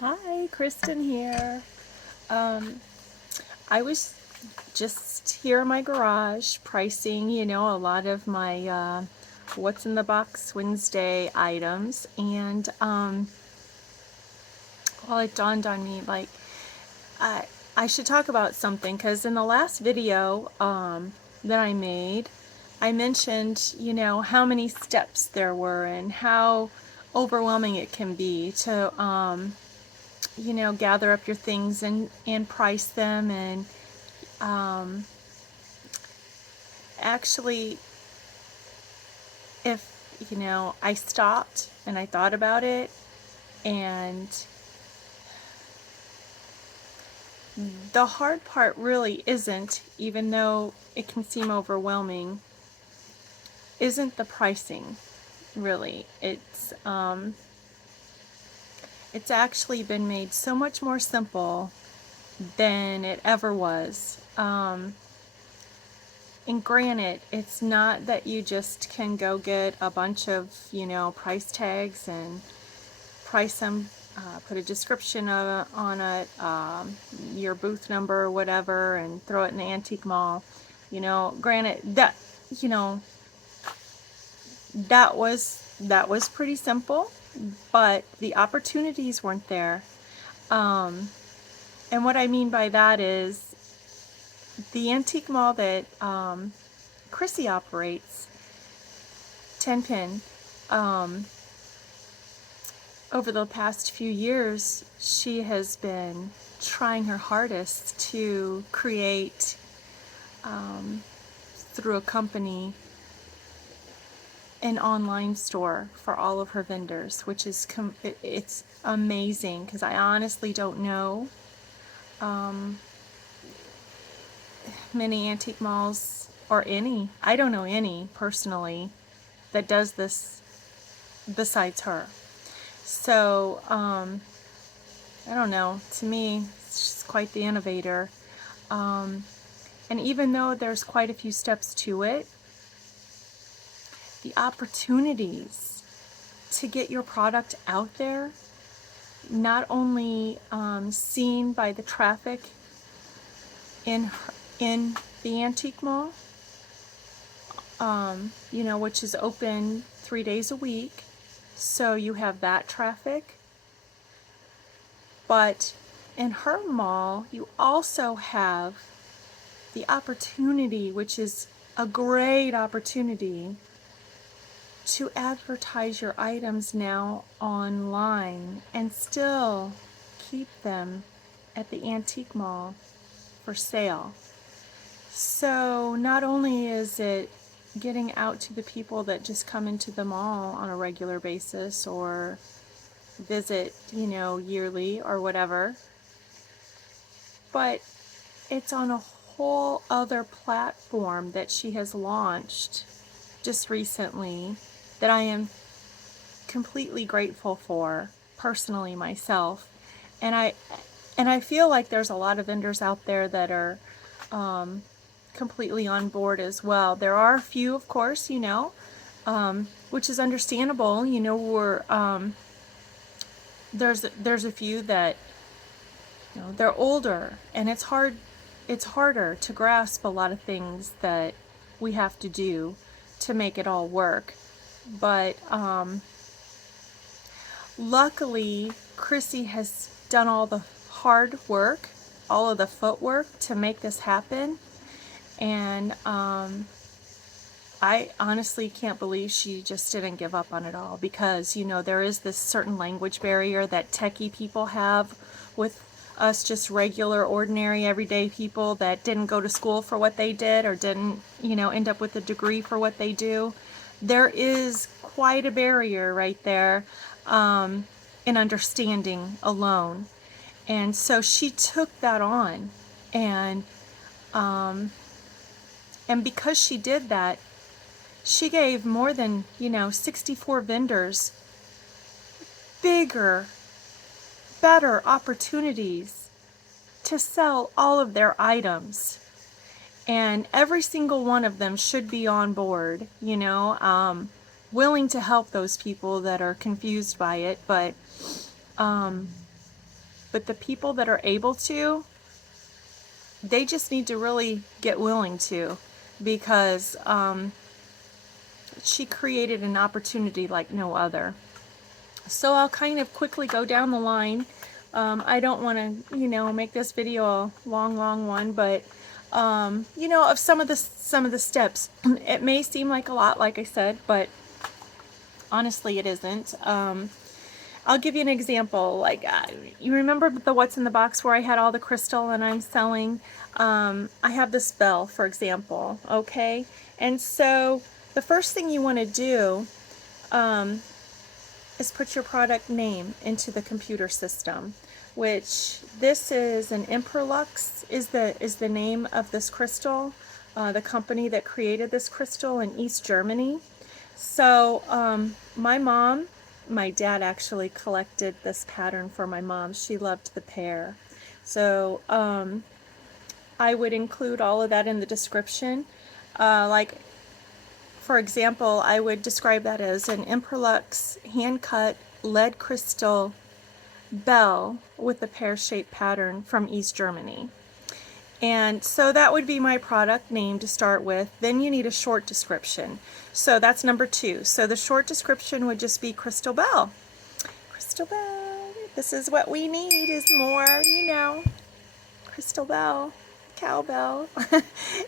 Hi, Kristen here. Um, I was just here in my garage pricing, a lot of my What's in the Box Wednesday items, and well, it dawned on me like I I should talk about something because in the last video that I made, I mentioned, how many steps there were and how overwhelming it can be to gather up your things and price them. And um, actually, if, I stopped and I thought about it, and the hard part really isn't, even though it can seem overwhelming, isn't the pricing, really. It's actually been made so much more simple than it ever was. And granted, it's not that you just can go get a bunch of, price tags and price them, put a description on it, your booth number or whatever, and throw it in the antique mall. Granted, you know, that was pretty simple, but the opportunities weren't there. And what I mean by that is the antique mall that Chrissy operates, 10 Pin, over the past few years, she has been trying her hardest to create, through a company, an online store for all of her vendors, which is it's amazing because I honestly don't know many antique malls, or any. I don't know any personally that does this besides her. So I don't know. To me, she's quite the innovator. And even though there's quite a few steps to it, the opportunities to get your product out there, not only seen by the traffic in the antique mall, which is open 3 days a week, so you have that traffic. But in her mall, you also have the opportunity, which is a great opportunity, to advertise your items now online and still keep them at the antique mall for sale. So not only is it getting out to the people that just come into the mall on a regular basis or visit, yearly or whatever, but it's on a whole other platform that she has launched just recently that I am completely grateful for personally myself. And I feel like there's a lot of vendors out there that are completely on board as well. There are a few, of course, which is understandable. We're there's a few that, they're older, and it's harder to grasp a lot of things that we have to do to make it all work. But luckily, Chrissy has done all the hard work, all of the footwork to make this happen. And I honestly can't believe she just didn't give up on it all, because, there is this certain language barrier that techie people have with us just regular, ordinary, everyday people that didn't go to school for what they did, or didn't, end up with a degree for what they do. There is quite a barrier right there, in understanding alone. And so she took that on, and because she did that, she gave more than, 64 vendors bigger, better opportunities to sell all of their items. And every single one of them should be on board, willing to help those people that are confused by it. But but the people that are able to, they just need to really get willing to, because she created an opportunity like no other. So I'll kind of quickly go down the line. I don't want to, make this video a long one, but of some of the steps. It may seem like a lot, like I said, but honestly, it isn't. I'll give you an example. Like, you remember the What's in the Box where I had all the crystal and I'm selling? I have this bell, for example, okay? And so the first thing you want to do is put your product name into the computer system, which this is an Imperlux is the name of this crystal, the company that created this crystal in East Germany. So my dad actually collected this pattern for my mom. She loved the pear. So I would include all of that in the description. Like, for example, I would describe that as an Imperlux hand-cut lead crystal bell with a pear-shaped pattern from East Germany. And so that would be my product name to start with. Then you need a short description. So that's number 2. So the short description would just be Crystal Bell. Crystal Bell. This is what we need, is more, Crystal Bell, cowbell.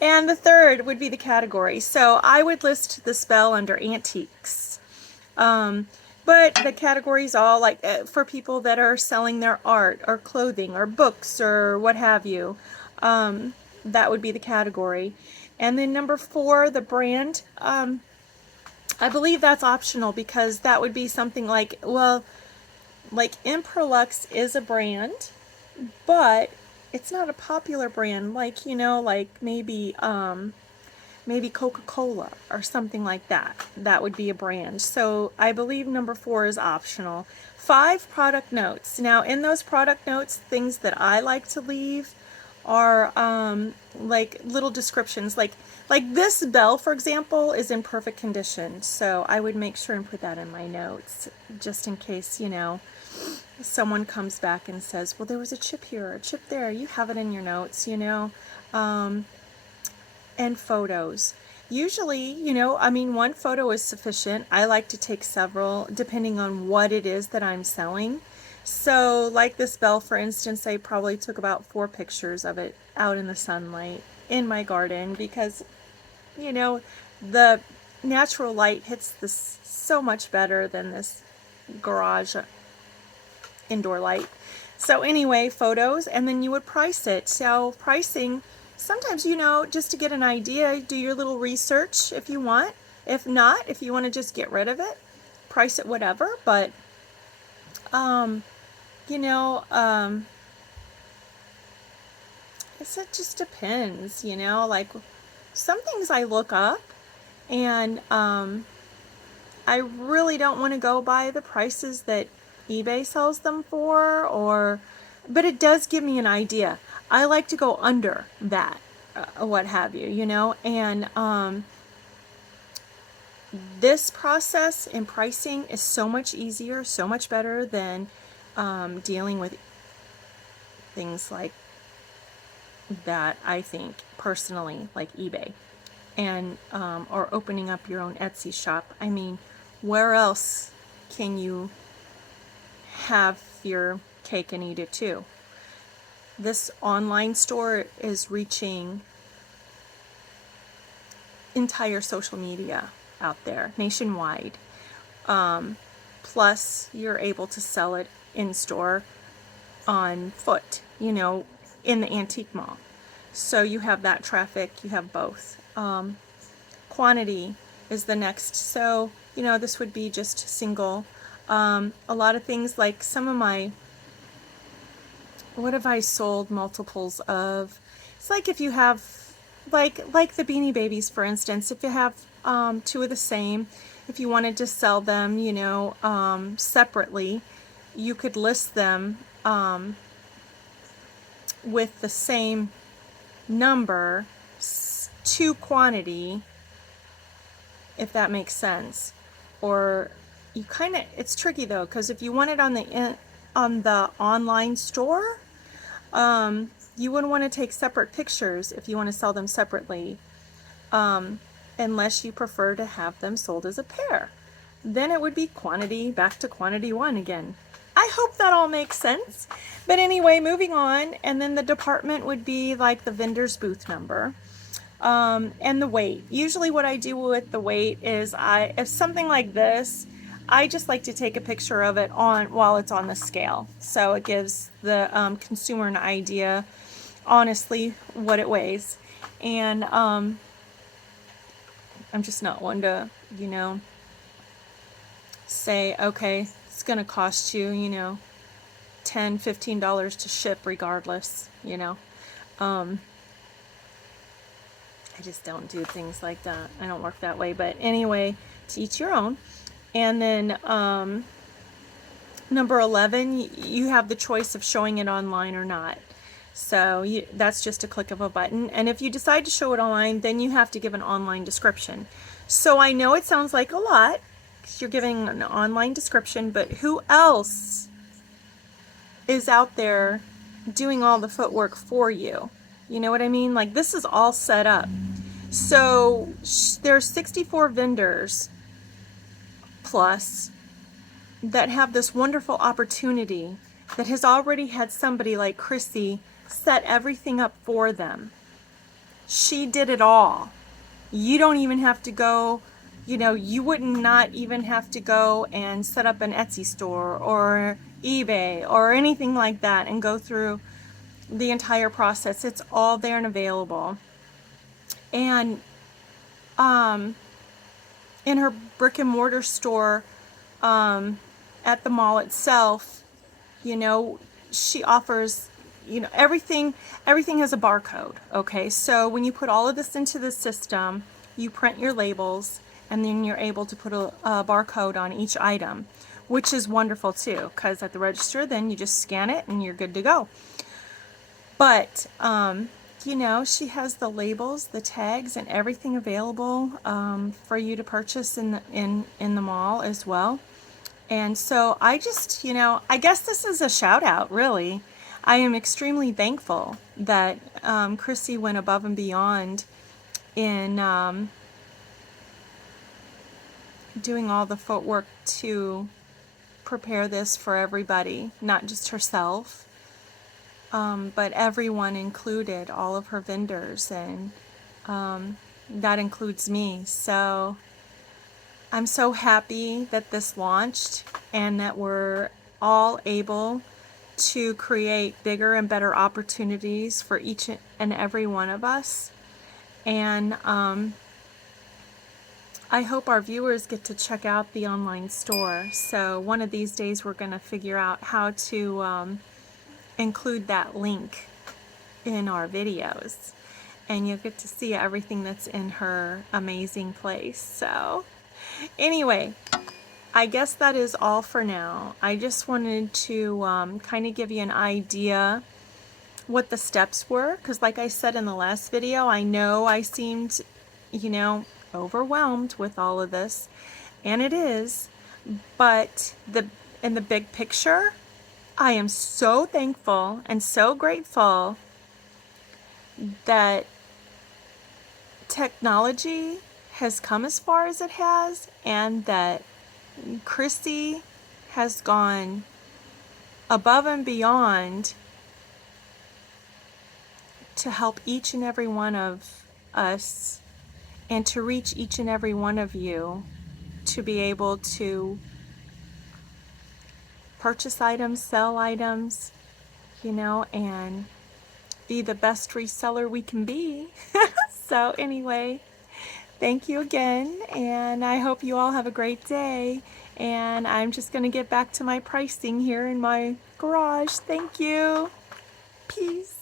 And the third would be the category. So I would list this bell under antiques. But the categories all like for people that are selling their art or clothing or books or what have you. That would be the category. And then number 4, the brand. I believe that's optional, because that would be something like, well, like Imperlux is a brand, but it's not a popular brand, like, like maybe Coca-Cola or something like that. That would be a brand. So I believe number 4 is optional. 5, product notes. Now, in those product notes, things that I like to leave are like little descriptions, like this bell, for example, is in perfect condition. So I would make sure and put that in my notes, just in case, someone comes back and says, well, there was a chip here, a chip there. You have it in your notes, and photos. Usually, one photo is sufficient. I like to take several, depending on what it is that I'm selling. So, like this bell, for instance, I probably took about 4 pictures of it out in the sunlight in my garden, because, the natural light hits this so much better than this garage indoor light. So anyway, photos, and then you would price it. So pricing, sometimes, just to get an idea, do your little research if you want. If not, if you want to just get rid of it, price it whatever. But, it just depends, like some things I look up, and I really don't want to go by the prices that eBay sells them for, but it does give me an idea. I like to go under that, what have you, and this process in pricing is so much easier, so much better than dealing with things like that, I think, personally, like eBay, and or opening up your own Etsy shop. I mean, where else can you have your cake and eat it too? This online store is reaching entire social media out there, nationwide. Plus, you're able to sell it in store, on foot, in the antique mall. So you have that traffic, you have both. Quantity is the next. So, this would be just single. A lot of things, like some of my, what have I sold multiples of? It's like if you have, like the Beanie Babies, for instance, if you have 2 of the same, if you wanted to sell them, separately, you could list them with the same number to quantity, if that makes sense. Or you it's tricky though, because if you want it on the on the online store, you wouldn't want to take separate pictures if you want to sell them separately, unless you prefer to have them sold as a pair. Then it would be quantity, back to quantity one again. I hope that all makes sense. But anyway, moving on, and then the department would be like the vendor's booth number. And the weight. Usually what I do with the weight is if something like this, I just like to take a picture of it while it's on the scale. So it gives the consumer an idea, honestly, what it weighs. And I'm just not one to, say, okay, it's going to cost you, $10, $15 to ship regardless, I just don't do things like that. I don't work that way. But anyway, to each your own. And then number 11, you have the choice of showing it online or not. So that's just a click of a button. And if you decide to show it online, then you have to give an online description. So I know it sounds like a lot because you're giving an online description, but who else is out there doing all the footwork for you? You know what I mean? Like, this is all set up. So there's 64 vendors plus that have this wonderful opportunity that has already had somebody like Chrissy set everything up for them. She did it all. You don't even have to go, you wouldn't not even have to go and set up an Etsy store or eBay or anything like that and go through the entire process. It's all there and available. And in her brick and mortar store at the mall itself, she offers, everything has a barcode. Okay, so when you put all of this into the system, you print your labels, and then you're able to put a barcode on each item, which is wonderful too, because at the register, then you just scan it and you're good to go. But she has the labels, the tags, and everything available for you to purchase in the mall as well. And so I just, I guess this is a shout out, really. I am extremely thankful that Chrissy went above and beyond in doing all the footwork to prepare this for everybody, not just herself, but everyone included, all of her vendors, and that includes me. So I'm so happy that this launched and that we're all able to create bigger and better opportunities for each and every one of us. And I hope our viewers get to check out the online store. So one of these days we're going to figure out how to include that link in our videos. And you'll get to see everything that's in her amazing place. So anyway, I guess that is all for now. I just wanted to kind of give you an idea what the steps were, because like I said in the last video, I know I seemed, overwhelmed with all of this, and it is, but in the big picture, I am so thankful and so grateful that technology has come as far as it has, and that Chrissy has gone above and beyond to help each and every one of us and to reach each and every one of you to be able to purchase items, sell items, and be the best reseller we can be. So anyway, thank you again, and I hope you all have a great day. And I'm just going to get back to my pricing here in my garage. Thank you. Peace.